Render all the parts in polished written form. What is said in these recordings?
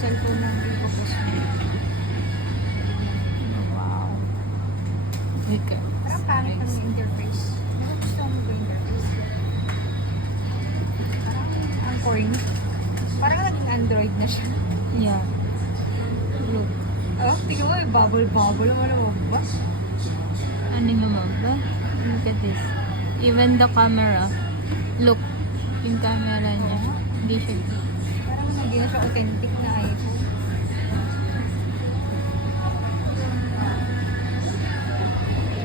cellphone ng Vivo Cosmo. Wow. Ika. Parang pangit ang interface. Pero gusto mo ba interface? Parang ang corny. Parang naging Android na siya. Yeah. Look. Oh, tingnan mo, bubble-bubble mo naman ba? Ano yung ba? Look at this. Even the camera. Look. Yung camera niya. Hindi siya. Parang hindi na siya authentic na iPhone.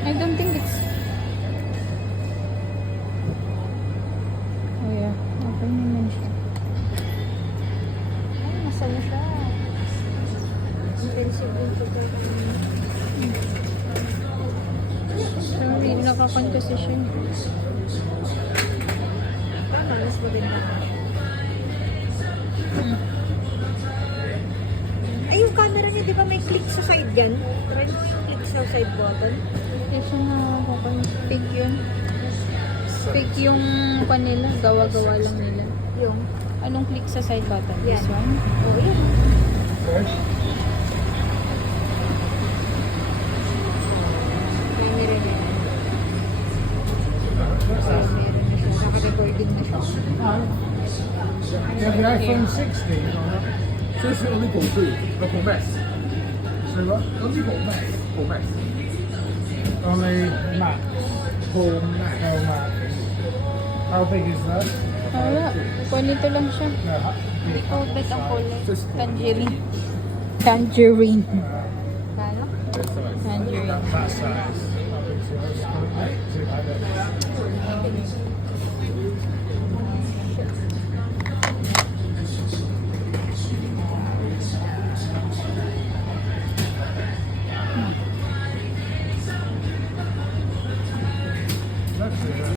I don't think it's... Oh yeah. Open naman siya. Ay, masaya siya. Intensive yung photo. Sorry, nakakan kasi siya. Tama, mas maganda. Ay, yung camera niya, di ba may click sa side yan? Try mo yung click sa side button. Kasi nakakan. Fake yun. Fake yung kanila. Gawa-gawa lang nila. Yung, Anong click sa side button? Yan. This one? oh, yun. May meron yan. So, meron na siya. Naka-recording na siya. Yeah, the iPhone 16 这是 only Pro 2 the Pro Max 是吧 only Pro Max only Max Pro Max how big is that? Wala. Panito lang siya. Oh, bet ang kulay. Tangerine. Tangerine. Kano? Tangerine. that size